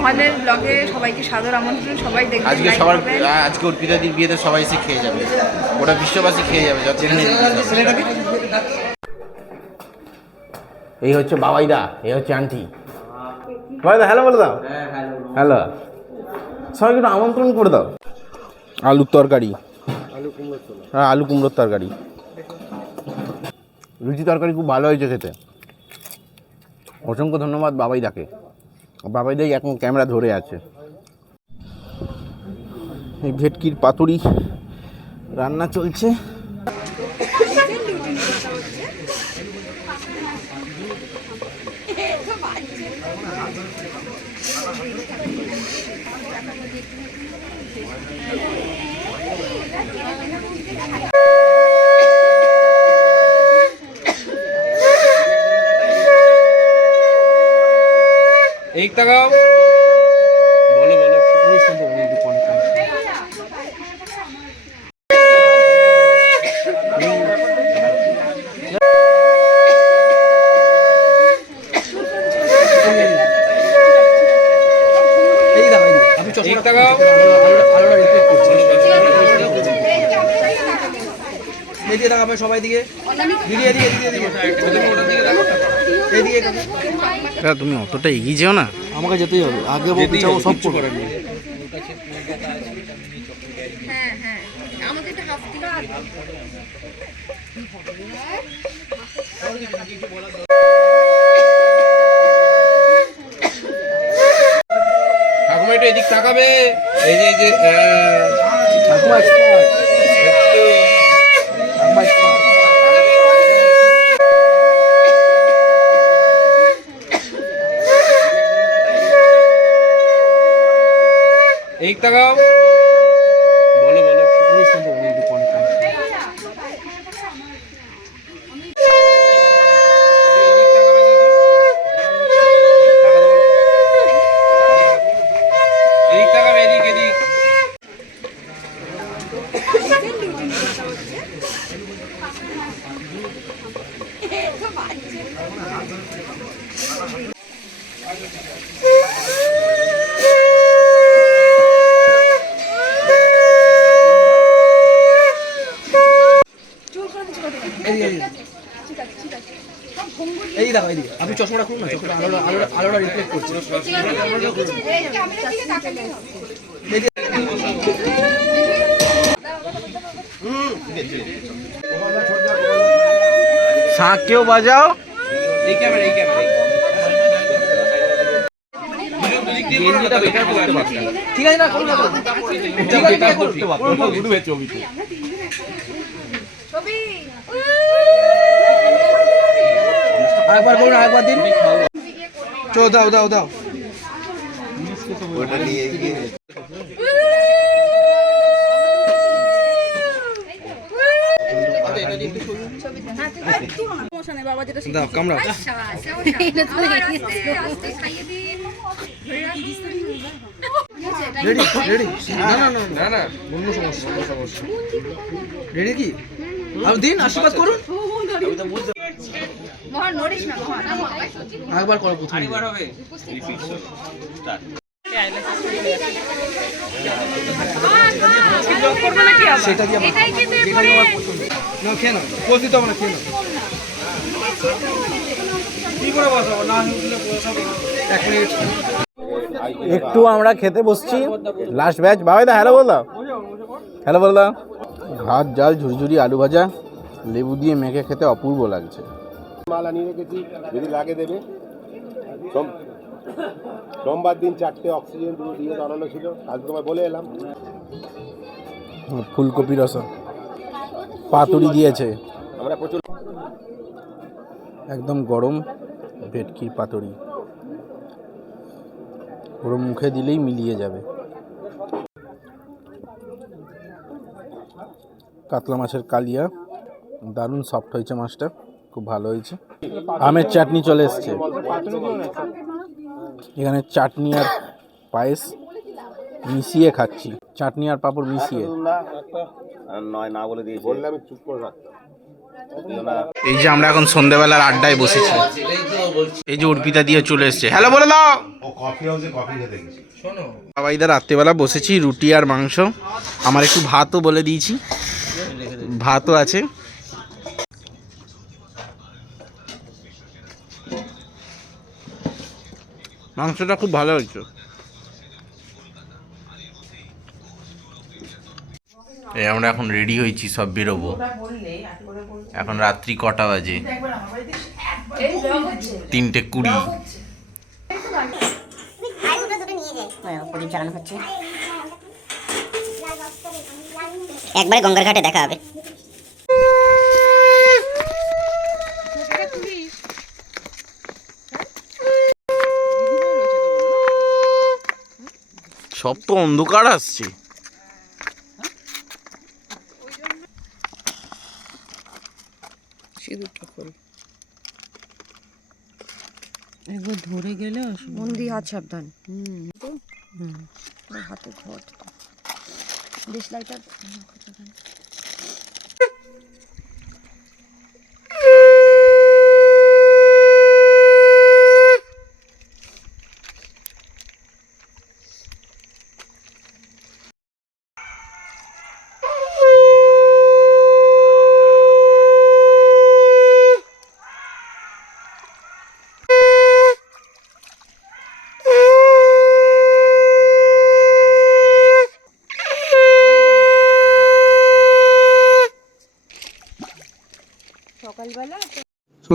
আমাদের ব্লগে সবাইকে সাদর আমন্ত্রণ। সবাই দেখবে আজকে অর্পিতাদির বিয়েতে সবাই এসে খেয়ে যাবে, ওটা বিশ্ববাসী খেয়ে যাবে। এই হচ্ছে বাবাইদা, এই হচ্ছে আন্টি। বাবাইদা হ্যালো বলে দাও। হ্যালো, সবাইকে একটু আমন্ত্রণ করে দাও। আলুর তরকারি, হ্যাঁ আলু কুমড়োর তরকারি, রুচি তরকারি খুব ভালো হয়েছে খেতে। অসংখ্য ধন্যবাদ বাবাইদাকে। বাবাইদাই এখন ক্যামেরা ধরে আছে। এই ভেটকির পাতুরি রান্না চলছে। एक तगाओ बोलो बोलो एक तगाओ এদিকে তাকাবে সবাই দিকে দিকে দিকে দিকে এদিকে তুমি অতটা এগিয়ে যাও না, আমাকে যেতেই হবে, আগে বলতে চাও সব করে। হ্যাঁ হ্যাঁ আমাকে একটা হাফ দিন ঠাকুমা একটু এদিক তাকাবে। এই যে ঠাকুমা এক্সপার্ট, ঠাকুমা এক্সপার্ট। एक तगाओ बोलो बोलो एक तगाओ एदिक एदिक এই দেখো এইদিকে, আপনি চশমাটা খুলুন না, চশমাটা আলোটা রিফ্লেক্ট করছে। শাঁখ কেউ বাজাও। এই ক্যামেরা গেঞ্জিটা বেকার করতে পারতাম। ঠিক আছে না, করুন না, ঠিক আছে করতে পারতাম। গুরু হয়েছে ছবিতে ছবি আরেকবার করুন, আরেকবার দিন। চো দাও দাও দাও। ওটা নিয়ে গিয়ে দাও কামড়া। রেডি রেডি, না না না না না অন্য সমস্যা রেডি কি? আর দিন, আশীর্বাদ করুন। মহান নড়িস না মহান একবার করো, প্রথম আরেকবার হবে সেটা দিয়ে এটাই খেতে পড়ে না, খেয়ে নাও, পোজ দিতে হবে না, খেয়ে নাও। কি করে বসাবো না, এক মিনিট। একটু আমরা খেতে বসছি, লাস্ট ব্যাচ। বাবাইদা হ্যালো বল দাও, হ্যালো বল দাও। ভাত, ডাল, ঝুরঝুরি, আলু ভাজা, লেবু দিয়ে মেখে খেতে অপূর্ব লাগছে। মাল আনিয়ে রেখেছি, যদি লাগে দেবে। সোমবার দিন 4টে অক্সিজেন দিয়ে বানানো ছিল, আজ তোমায় বলে এলাম। ফুলকপি রসা, পাতুরি দিয়েছে, আমরা প্রচুর একদম গরম ভেটকির পাতুরি, পুরো মুখে দিলেই মিলিয়ে যাবে। কাতলা মাছের কালিয়া, দারুণ সফট হয়েছে মাছটা, খুব ভালো হয়েছে। আমের চাটনি চলে এসছে, এখানে চাটনি আর পায়েস মিশিয়ে খাচ্ছি, চাটনি আর পাঁপড় মিশিয়ে। নয় না বলে দিয়েছি, বললে আমি চুপ করে থাকতাম। এই যে আমরা এখন সন্ধ্যাবেলার আড্ডায় বসেছি, এই যে অর্পিতা দিয়ে চলে এসছে, হ্যালো বলে দাও। কফি হাউসে কফি খেতে গেছি। সবাইদের রাত্রেবেলা বসেছি, রুটি আর মাংস, আমার একটু ভাতও বলে দিয়েছি, ভাতও আছে। মাংসটা খুব ভালো হয়েছে। এই আমরা এখন রেডি হয়েছি, সব বেরোবো। এখন রাত্রি কটা বাজে? 3:20। প্রদীপ জ্বালানো হচ্ছে, একবারে গঙ্গার ঘাটে দেখা হবে। সব তো অন্ধকার আসছে। একবার ধরে গেলে মন্দি হাত সাবধান। হাতে ঘর দেশ লাইটার।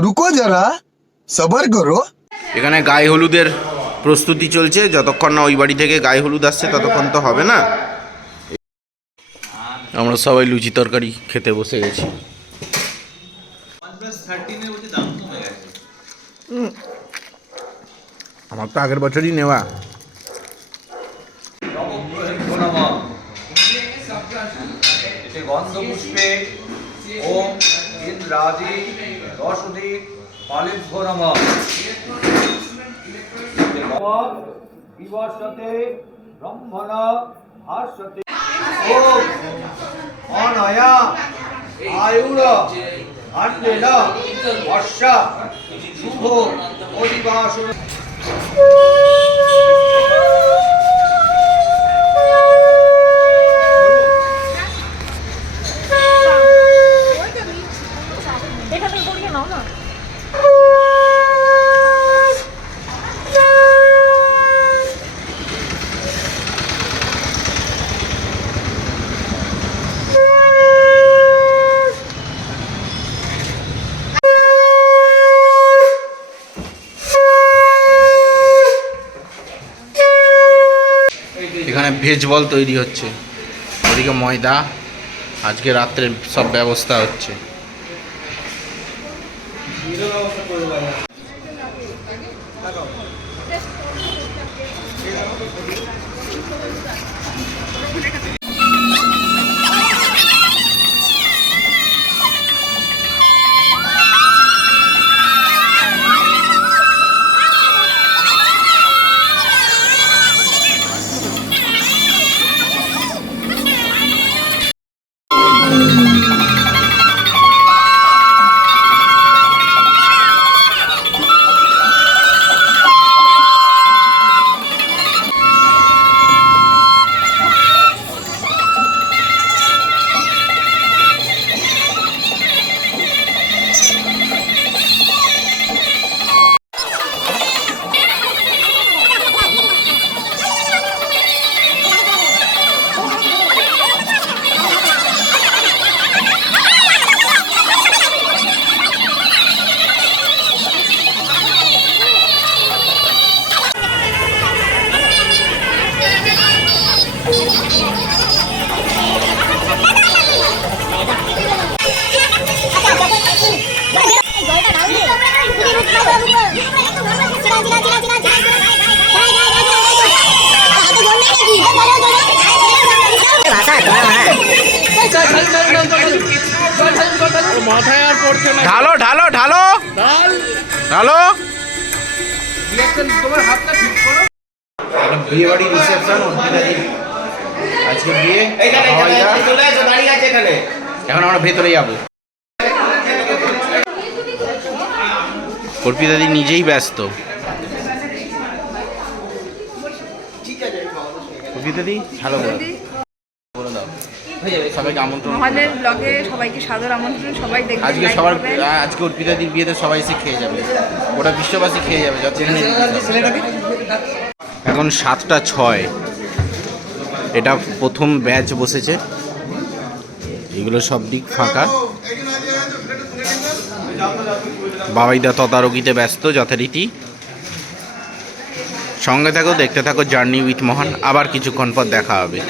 रुको जरा सबर करो। এখানে গায়ে হলুদের প্রস্তুতি চলছে, যতক্ষণ না ওই বাড়ি থেকে গায়ে হলুদ আসছে ততক্ষণ তো হবে না। আমরা সবাই লুচি তরকারি খেতে বসে গেছি। আমার তো আগের বছরই নেওয়া। গন্ধপুষ্পে ওম ইন্দ্রাজি দশদি পালিভ্যো নমঃ বিবর্ষতে ব্রহ্মণা ভাস্বতে ওম অনয়া আয়ুর আন্দেন বর্ষা শুভ অধিবাসন। এখানে ভেজ বল তৈরি হচ্ছে, ওদিকে ময়দা, আজকে রাত্রে সব ব্যবস্থা হচ্ছে। মাথায় আর ঢালো ঢালো ঢালো ঢালো। বিয়ে বাড়ি রিসেপশন আজকে বিয়ে। এখন আমরা ভেতরে যাবো। অর্পিতা দি নিজেই ব্যস্ত। অর্পিতা দি ভালো বলে দাও সবাইকে আমন্ত্রণ। আমাদের ব্লগে সবাইকে সাদর আমন্ত্রণ, সবাই দেখবেন। আজকে সবার আজকে অর্পিতা দির বিয়েতে সবাই এসে খেয়ে যাবে, ওটা বিশ্ববাসী খেয়ে যাবে যতক্ষণ। এখন 7:06, এটা প্রথম ব্যাচ বসেছে, এগুলো সব দিক ফাঁকা। বাবাইদা তদারকিতে ব্যস্ত যথারীতি। সঙ্গে থাকো, দেখতে থাকো জার্নি উইথ মোহন। আবার কিছুক্ষণ পর দেখা হবে।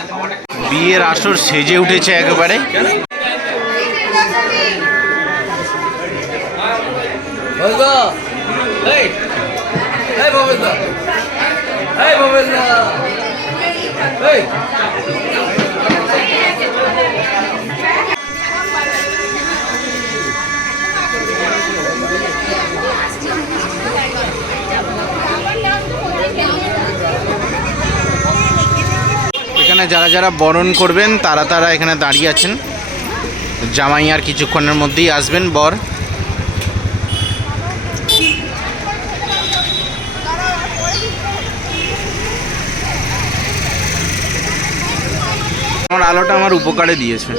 বিয়ের আসর সেজে উঠেছে একেবারে। এখানে যারা যারা বরণ করবেন তারা তারা এখানে দাঁড়িয়ে আছেন। জামাই আর কিছুক্ষণের মধ্যেই আসবেন বর। আমার আলোটা আমার উপকারে দিয়েছে।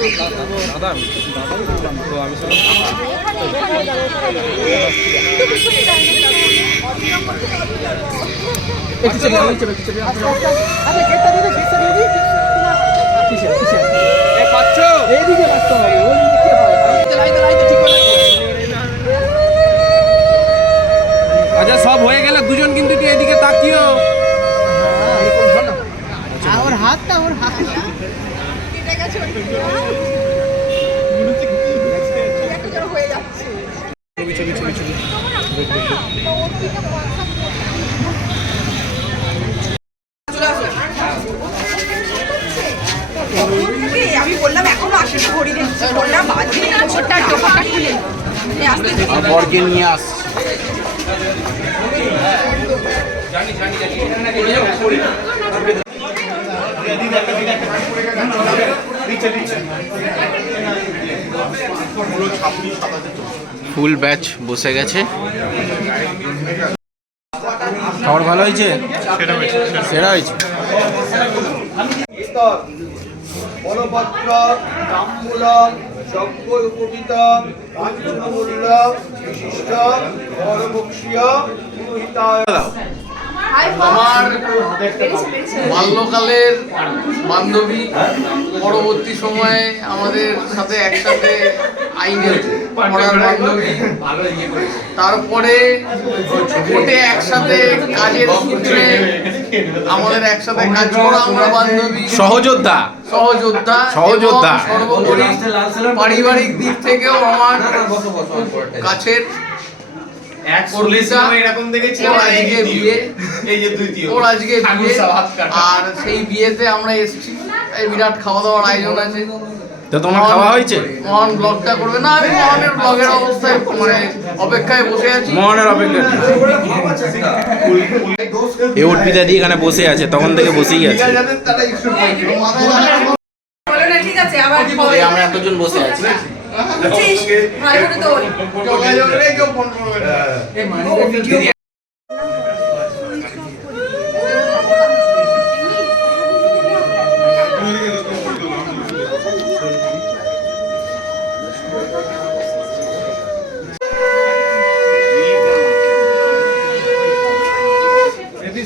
আচ্ছা সব হয়ে গেলে দুজন কিন্তু একটু এদিকে তাকিও। ওর হাতটা আমি বললাম এখনো আসে ঘড়ি দেখছি, বললাম বাজে বরকে নিয়ে আসছে। ফুল ব্যাচ বসে গেছে। খাবার ভালো হয়েছে? সেরা হয়েছে। বনপত্র তাম্বূল যজ্ঞ উপবিত কাঞ্চনমূল্য বিশিষ্ট বরবক্ষীয় পুরোহিতায়। আমার বাল্যকালের বান্ধবী পরবর্তী সময়ে আমাদের সাথে একসাথে আইনের পড়ার বান্ধবী, তারপরে কোর্টে একসাথে কাজের সূত্রে আমাদের একসাথে কাজ করা আমরা বান্ধবী, সহযোদ্ধা এবং সর্বোপরি পারিবারিক দিক থেকেও আমার কাছের ওর আজকে বিয়ে, আর সেই বিয়েতে আমরা এসেছি। এই বিরাট খাওয়া দাওয়ার আয়োজন আছে। তো তোমার খাওয়া হয়েছে? মোহন ব্লগটা করবে না, আমি মোহনের ব্লগের অবস্থায় মানে অপেক্ষায় বসে আছি। মোহনের অপেক্ষা। এই অর্পিতা দি এখানে বসে আছে, তখন থেকে বসেই আছে। ঠিক আছে, আবার আমরা এতজন বসে আছি। ভালো করে তোল।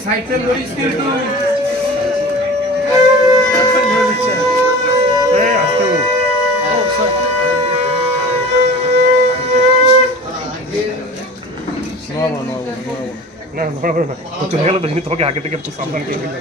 সাইকেল ধরিস কিন্তু। চলে গেল তো, তোমাকে আগে থেকে সাবধান করে দিল।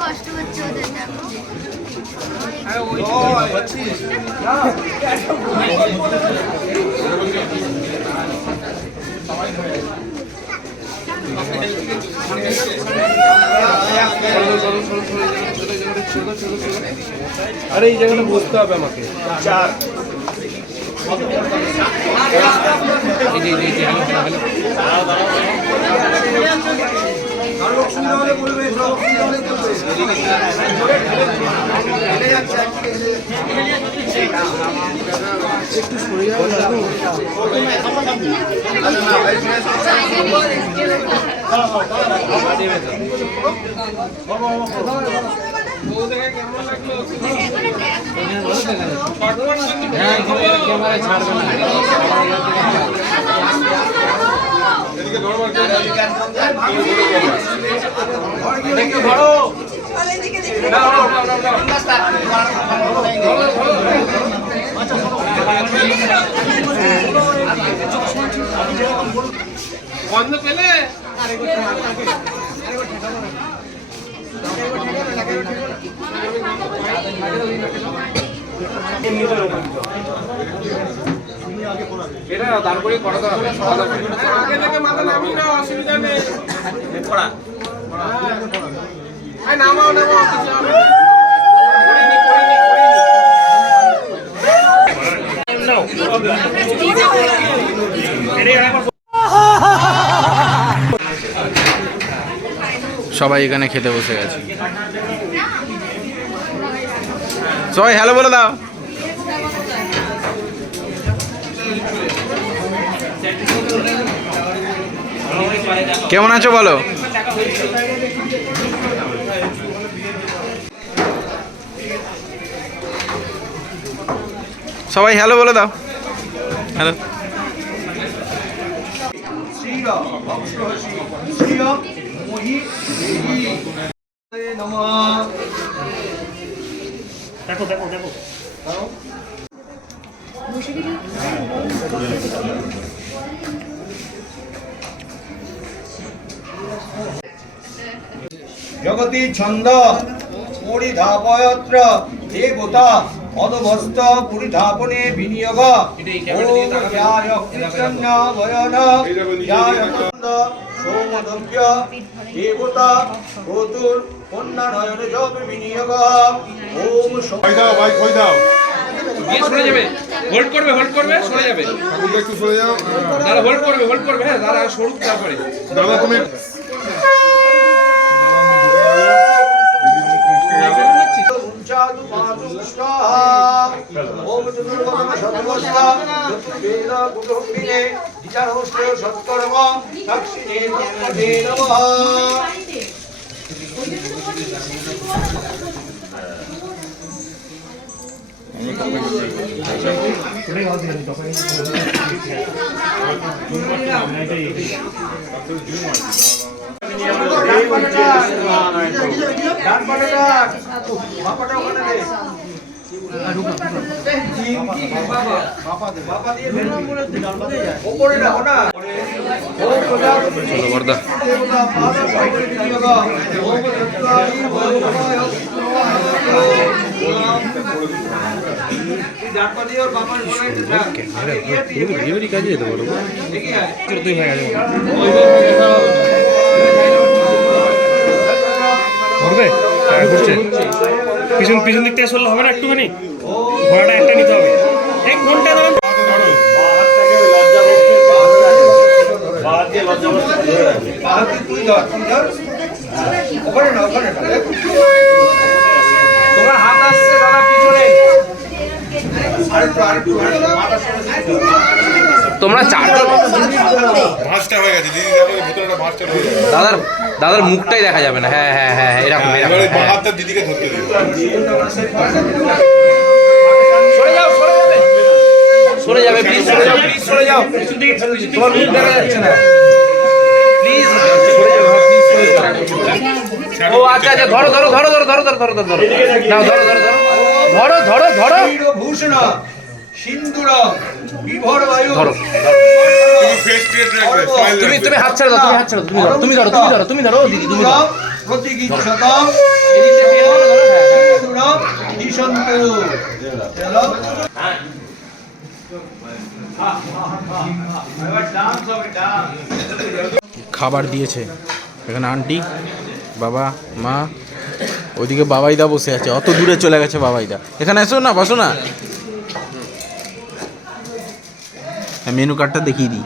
কষ্ট হচ্ছে ওদের দেখো। আরে এই জায়গাটা বসতে হবে আমাকে। বন্ধ পেলে এটা দাঁড় করে করাতে হবে। আগে থেকে মাথা নামিয়ে নাও, অসুবিধা নেই। পড়া নামাও নামাও, কিছু হবে না। সবাই এখানে খেতে বসে গেছে। সবাই হ্যালো বলে দাও। কেমন আছো বলো? সবাই হ্যালো বলে দাও। হ্যালো। দেখো দেখো দেখো জগতি ছন্দ পরিধাপয়ত্র দেবতা অদভস্ত পরিধাপনে বিনিয়োগ ওম জ্ঞায় কৃষ্ণ বয়ন জ্ঞায় ছন্দ সোমদভ্য দেবতা প্রতুর কন্যানয়ন জপ বিনিয়োগ ওম দিয়ে সরে যাবে, হোল্ড করবে, হোল্ড করবে, সরে যাবে। একটু সরে যাও দাদা হোল্ড করবে, হোল্ড করবে। হ্যাঁ দাদা সরুক, তারপরে দাদা তুমি উঞ্চাদু মাতু স্বাহা ওম চতুর্বর্ণ সর্বস্ব চতুর্বেদ কুটুম্বিনে বিচারহস্তে সৎকর্ম দক্ষিণে নমস্তে নমঃ। কাজে যেতে পারবো। পিছন পিছন দিক থেকে সরলে হবে না, একটুখানি ঘোড়াটা একটা নিতে হবে। এক ঘন্টা ধরুন তোমার হাত আসছে দাদা পিছনে। তোমরা চারজন ভাঁজটা হয়ে গেছে দিদি, দেখো ভিতরটা ভাঁজটা হয়ে গেছে। দাদার মুখটাই দেখা যাবে না। হ্যাঁ হ্যাঁ হ্যাঁ, এরকম এরকম। বাঁ হাতটা দিদিকে ধরতে দিই। সরে যাও, সরে যাবে, সরে যাবে, প্লিজ সরে যাও, প্লিজ সরে যাও। তোমার মুখ দেখা যাচ্ছে না, প্লিজ সরে যাও, প্লিজ সরে যাও। ও আচ্ছা আচ্ছা, ধরো ধরো ধরো ধরো ধরো ধরো ধরো ধরো ধরো নাও, ধরো ধরো ধরো ধরো ধরো ধরো ভূষণ সিন্দুর বিভোর বায়ু ধরো। তুমি ফেস ক্রিয়েট রাখবে, স্মাইল তুমি রাখবে। তুমি হাত ছেড়ে দাও, তুমি হাত ছেড়ে দাও, তুমি ধরো, তুমি ধরো, তুমি ধরো, তুমি ধরো দিদি, তুমি ধরো। প্রতিগীর্ষতম সুরম দিশন্তু। চলো খাবার দিয়েছে এখানে আন্টি, বাবা, মা, ওইদিকে বাবাইদা বসে আছে, অত দূরে চলে গেছে বাবাইদা। এখানে এসো না, বসো না। মেনু কার্ডটা দেখিয়ে দিই।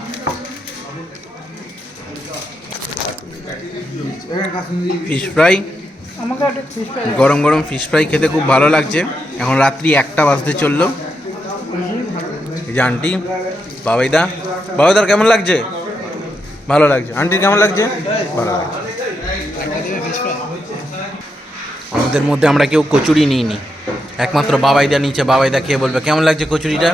ফিশ ফ্রাই, গরম গরম ফিশ ফ্রাই খেতে খুব ভালো লাগছে। এখন রাত্রি 1টা বাজতে চললো। এই যে আন্টি, বাবাইদা, বাবাইদার কেমন লাগছে? ভালো লাগছে। আন্টির কেমন লাগছে? ভালো লাগছে। আমাদের মধ্যে আমরা কেউ কচুরি নিইনি, একমাত্র বাবাইদা নিচে। বাবাইদা খেয়ে বলবে কেমন লাগছে কচুরিটা।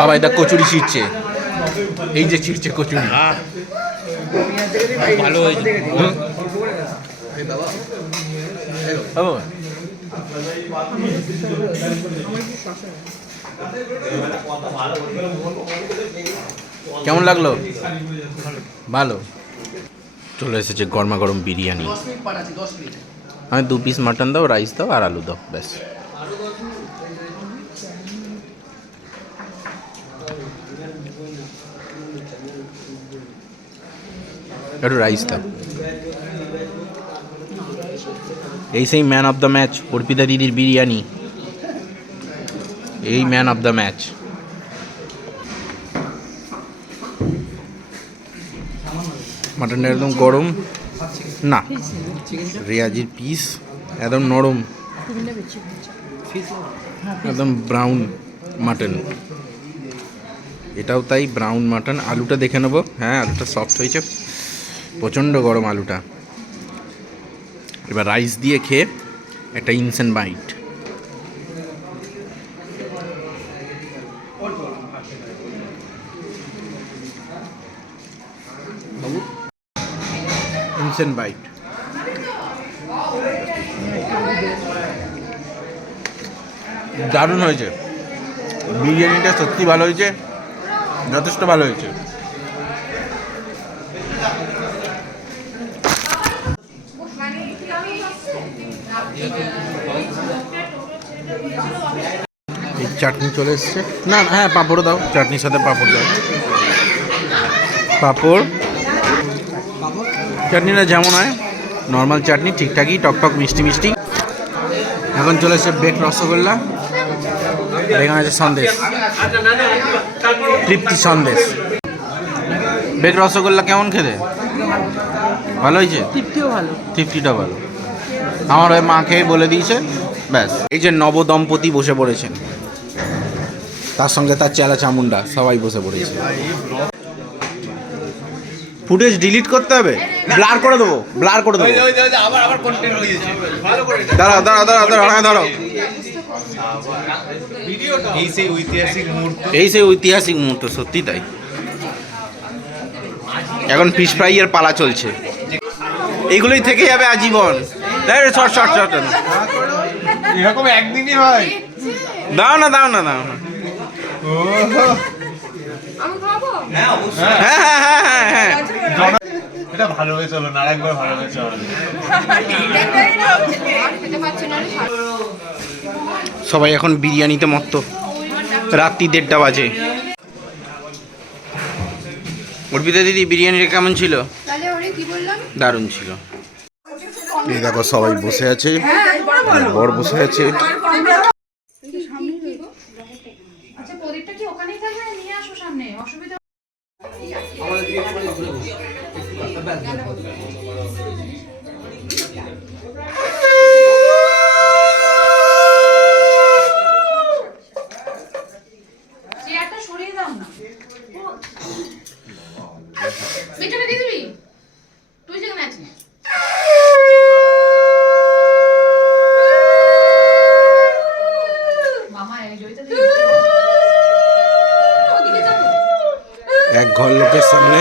বাবাইদা কচুরি ছিঁড়ছে, এই যে ছিঁড়ছে কচুরি। ভালো হয়েছে। কেমন লাগলো? ভালো। চলে এসেছে গরমা গরম বিরিয়ানি। আমি 2 পিস মাটন দাও, রাইস দাও আর আলু দাও, ব্যাস। একটু রাইস দাও। এই সেই man of the match, Arpita দিদির বিরিয়ানি, এই ম্যান অফ দ্য ম্যাচ। মাটনটা একদম গরম না, রেয়াজির পিস একদম নরম, একদম ব্রাউন মাটন। এটাও তাই, ব্রাউন মাটন। আলুটা দেখে নেবো। হ্যাঁ, আলুটা সফট হয়েছে, প্রচণ্ড গরম আলুটা। এবার রাইস দিয়ে খেয়ে একটা ইনসেন্ট বাইট। ইনসেন্ট বাইট। দারুণ হয়েছে বিরিয়ানিটা, সত্যি ভালো হয়েছে, যথেষ্ট ভালো হয়েছে। এই চাটনি চলে এসছে। না, হ্যাঁ, পাঁপড় দাও, চাটনির সাথে পাঁপড় দাও। পাঁপড়, চাটনিটা যেমন হয় নর্মাল চাটনি, ঠিকঠাকই, টকটক মিষ্টি মিষ্টি। এখন চলে এসছে বেক রসগোল্লা, আর এখানে আছে সন্দেশ, তৃপ্তি সন্দেশ। বেক রসগোল্লা কেমন খেতে? ভালো হয়েছে? তৃপ্তিও ভালো, তৃপ্তিটা ভালো। আমার ওই মা খেয়ে বলে দিয়েছে, ব্যাস। এই যে নবদম্পতি বসে পড়েছেন, তার সঙ্গে তার চেলা চামুন্ডা, সবাই বসে পড়েছে। ফুটেজ ডিলিট করতে হবে, ব্লার করে দেবো, ব্লার করে দেবো। দাঁড়াও দাঁড়াও দাঁড়াও দাঁড়াও দাঁড়াও। এই সেই ঐতিহাসিক মুহূর্ত, সত্যি তাই। এখন ফিশ ফ্রাই এর পালা চলছে, এইগুলোই থেকে যাবে আজীবন। শর্ট শর্ট শর্ট, এরকম একদিনই হয়। দাও না দাও না দাও না। হ্যাঁ হ্যাঁ হ্যাঁ হ্যাঁ হ্যাঁ, এটা ভালো হয়ে চলো না, আরেকবার ভালো হয়ে চলো। সবাই এখন বিরিয়ানিতে মত্ত। রাত্রি 1:30 বাজে। অর্পিতা দিদি, বিরিয়ানিটা কেমন ছিল? দারুণ ছিল। এই দেখো সবাই বসে আছে, বর বসে আছে। আচ্ছা, প্রদীপটা কি ওখানেই থাকবে? নিয়ে আসো সামনে, অসুবিধা। চেয়ারটা সরিয়ে দাও না, পেছনে দিয়ে দিবি। তুই যেখানে আছিস মামা, এই জয়টা দিবি। এক ঘর লোকের সামনে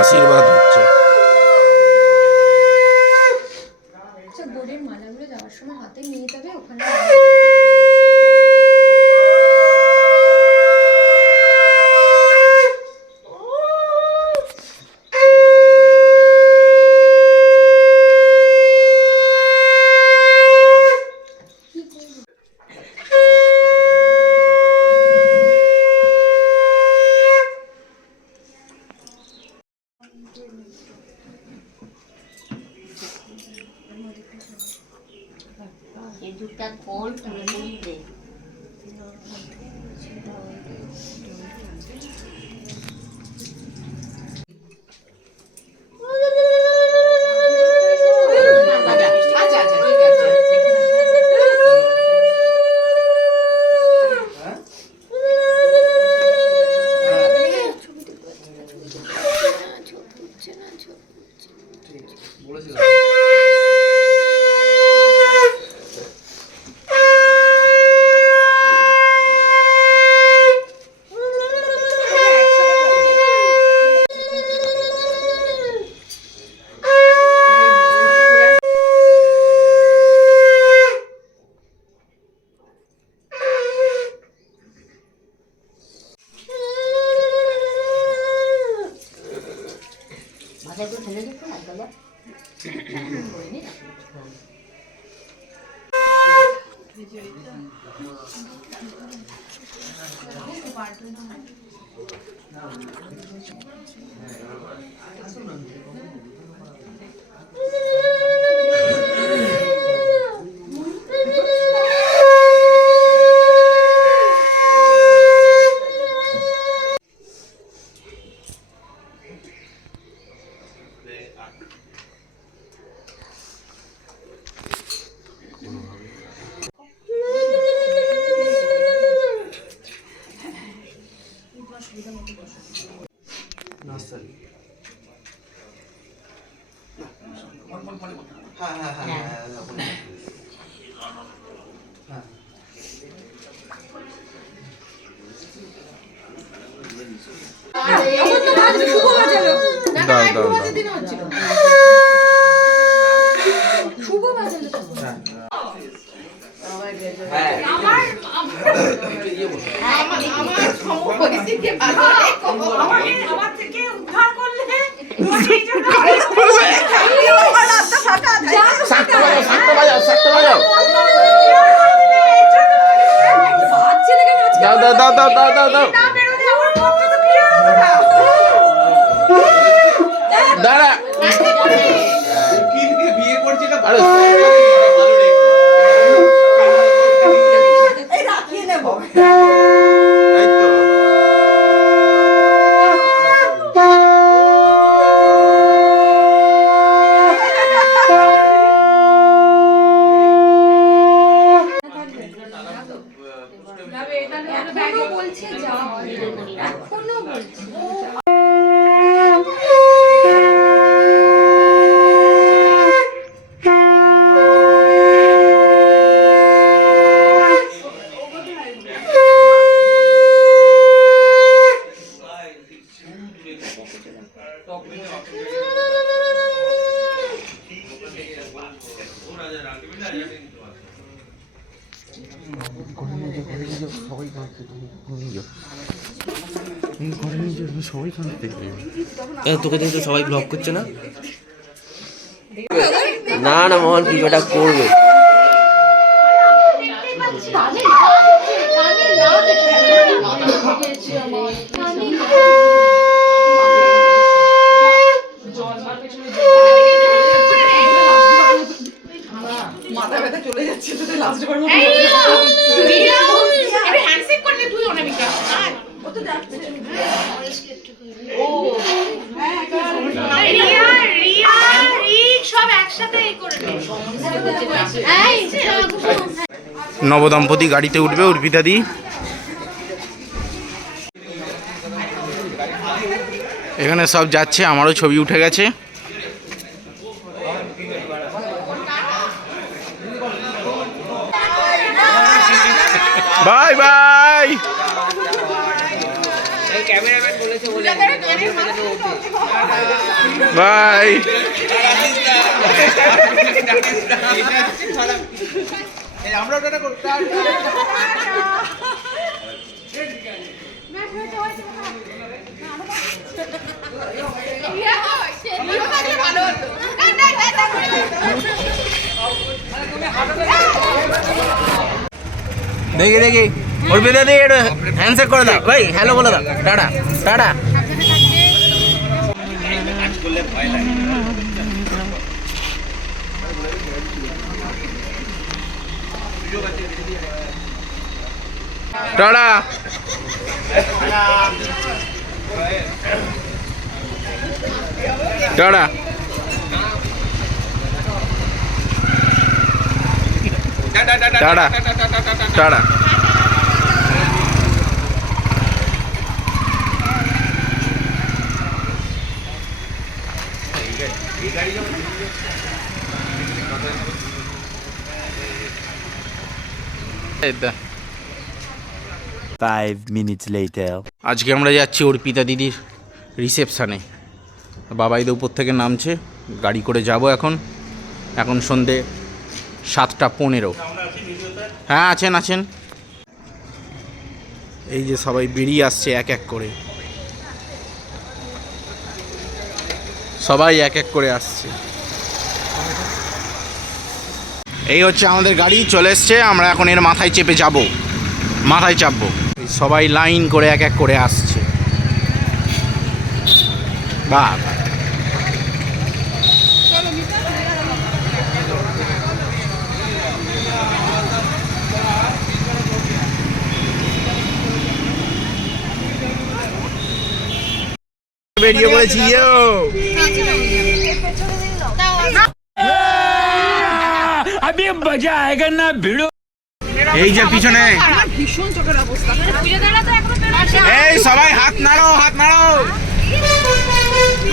আশীর্বাদ হচ্ছে। বোর্ডের মালাগুলো যাওয়ার সময় হাতে নিয়ে যাবে, ওখানে দাঁড়া বিয়ে করছি না রাখিয়ে নেবো। এই তো এখনো বলছে যা এখনো বলছে তোকে তো সবাই ব্লগ করছে না না না মোহন ভিডিওটা করবে মাথা ব্যথা চলে যাচ্ছে তো লাস্ট বার হ্যান্ডশেক করলে তুই অনামিকা ও তো যাচ্ছে ও হ্যাঁ রিয়া রিয়া রিক সব একসাথে করে এই নবদম্পতি গাড়িতে উঠবে অর্পিতা দি। এখানে সব যাচ্ছে, আমারও ছবি উঠে গেছে। Bye bye. বাই। আমরা ওটা করতে দেখি দেখি অর্পিতা দি একটু হ্যান্ডশেক করে দাও ভাই, হ্যালো বলে দাও, tata tata. Tata. Tata. Tata tata. আজকে আমরা যাচ্ছি অর্পিতা দিদির রিসেপশানে। বাবাইদা উপর থেকে নামছে, গাড়ি করে যাব এখন। এখন সন্ধে 7:15। হ্যাঁ আছেন আছেন। এই যে সবাই বেরিয়ে আসছে এক এক করে। সবাই এক এক করে আসছে। এই হচ্ছে আমাদের গাড়ি চলে এসছে, আমরা এখন এর মাথায় চেপে যাব, মাথায় চাপবো। সবাই লাইন করে এক এক করে আসছে। বাহ, বেরিয়ে পড়েছি। এই যে পিছনে, ভীষণ চোখের অবস্থা। এই সবাই হাত নাড়ো, হাত নাড়ো,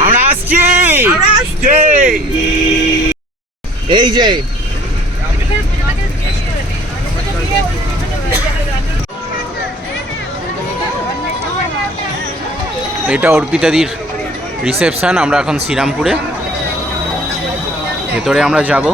আমরা আসছি। এই যে এটা অর্পিতাদির রিসেপশন। আমরা এখন শ্রীরামপুরে, ভেতরে আমরা যাব।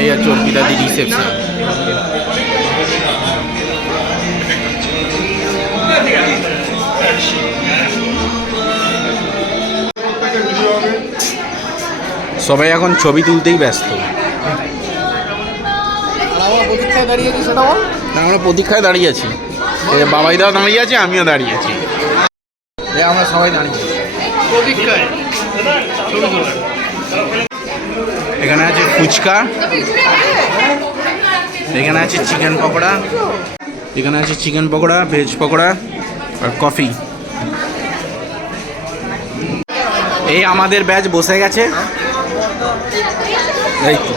এই আছে অর্পিতাদির রিসেপশন। সবাই এখন ছবি তুলতেই ব্যস্ত। প্রতীক্ষায় দাঁড়িয়েছি, সেটা বল। আমরা প্রতীক্ষায় দাঁড়িয়ে আছি। বাবাইদাও দাঁড়িয়ে আছে, আমিও দাঁড়িয়ে আছি, আমরা সবাই দাঁড়িয়ে প্রতীক্ষায়। এখানে আছে ফুচকা, এখানে আছে চিকেন পকোড়া, এখানে আছে চিকেন পকোড়া, ভেজ পকোড়া আর কফি। এই আমাদের ব্যাচ বসে গেছে। এই তো,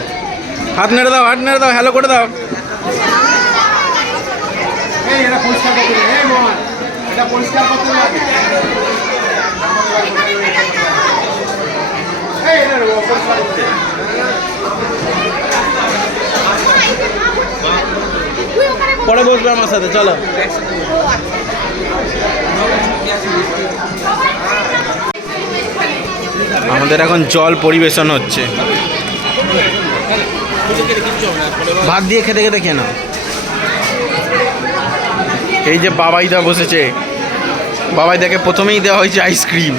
হাত নেড়ে দাও, হাত নেড়ে দাও, হ্যালো করে দাও। পরে বসবে আমার সাথে, চলো। আমাদের এখন জল পরিবেশন হচ্ছে। ভাত দিয়ে খেতে খেতে খেয়ে নাও। এই যে বাবাইদা বসেছে, বাবাইদাকে প্রথমেই দেওয়া হয়েছে আইসক্রিম।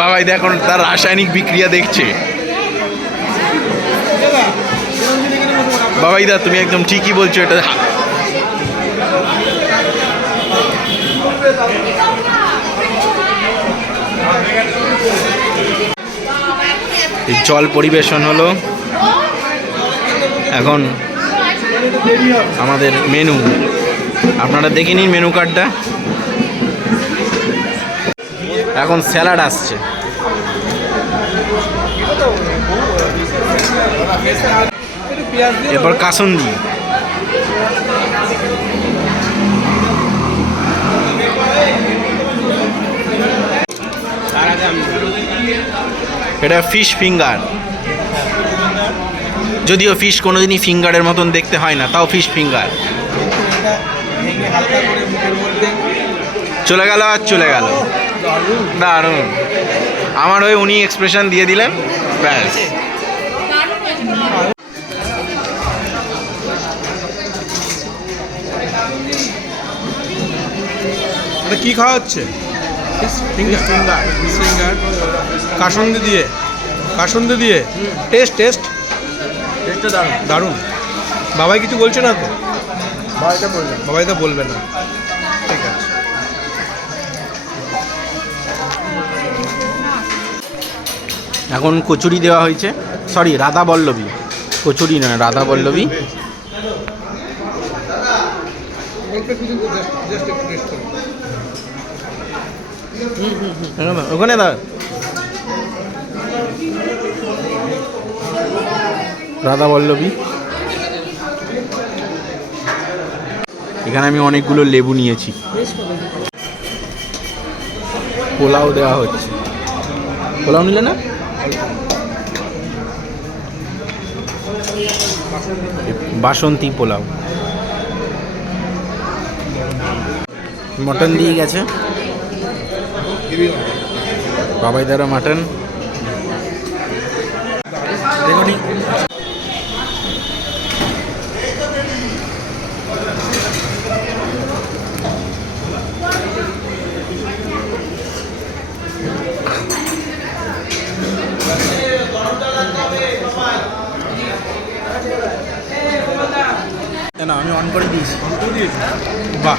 বাবাইদা এখন তার রাসায়নিক বিক্রিয়া দেখছে। বাবাইদা তুমি একদম ঠিকই বলছো, এটা জল পরিবেশন হলো। এখন আমাদের মেনু, আপনারা দেখে নিন মেনু কার্ডটা। এখন স্যালাড আসছে। এরপর কাসুন্দি, এটা ফিশ ফিঙ্গার। যদিও ফিশ কোনোদিনই ফিঙ্গারের মতন দেখতে হয় না, তাও ফিশ ফিঙ্গার। চলে গেল আর চলে গেল, দারুণ। আমার হয়ে উনি এক্সপ্রেশন দিয়ে দিলেন, ব্যাস। কি খাওয়া হচ্ছে? ফিঙ্গার, কাসুন্দি দিয়ে, কাসুন্দি দিয়ে। টেস্টটা দারুণ, দারুণ। বাবাই কিছু বলছে না তো? বাবাই তো বলবে না, ঠিক আছে। এখন কচুরি দেওয়া হয়েছে, সরি রাধা বল্লভী, কচুরি নয় রাধা বল্লভী। ওখানে দাও, রাধা বল্লভী। এখানে আমি অনেকগুলো লেবু নিয়েছি। পোলাও দেওয়া হচ্ছে, পোলাও নিলে না? বাসন্তী পোলাও, মটন দিয়ে গেছে। বাবাই দারা মাটন দেখুন। না আমি অন করে দিয়েছি। বাহ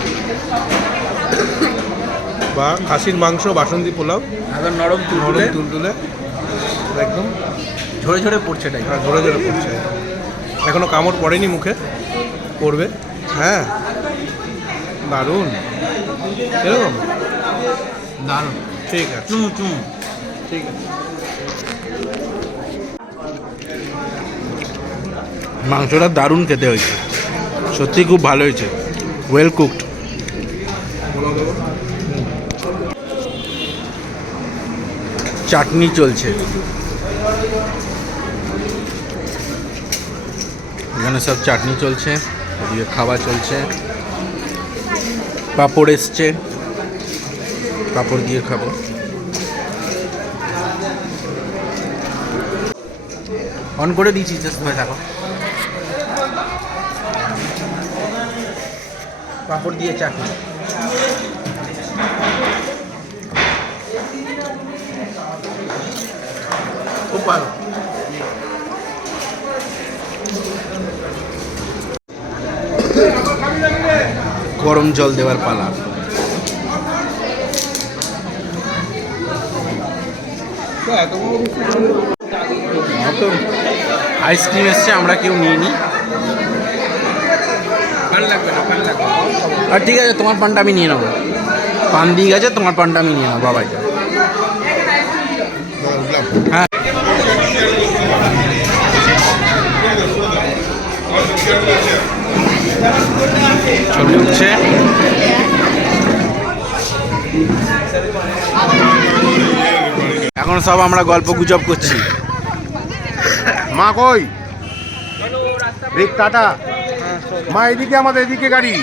বা খাসির মাংস বাসন্তী পোলাও একদম নরম তুলতুলে তুলতুলে একদম ঝরে ঝরে পড়ছে এটাই। ঝরে ঝরে পড়ছে। এখনো কামড় পড়েনি মুখে, পড়বে। হ্যাঁ দারুণ, এরকম দারুণ। ঠিক আছে ঠিক আছে। মাংসটা দারুণ খেতে হয়েছে, সত্যি খুব ভালো হয়েছে, ওয়েল কুকড। চাটনি চলছে এখানে, সব চাটনি চলছে, ওদিকে খাওয়া চলছে, পাঁপড় এসছে, পাঁপড় দিয়ে খাবো। অন করে দিয়েছি, জাস্ট হয়ে থাকো। পাঁপড় দিয়ে চাটনি, খুব ভালো। গরম জল দেওয়ার পালা। আইসক্রিম এসছে, আমরা কেউ নিইনি। আর ঠিক আছে, তোমার পানটা আমি নিয়ে নেবো। পান দিয়ে গেছে, তোমার পানটা আমি নিয়ে নেবো বাবাই। হ্যাঁ ছবি উঠছে। এখন সব আমরা গল্প গুজব করছি। মা কই? ব্রেক টাটা। মা এদিকে, আমাদের এদিকে গাড়ি।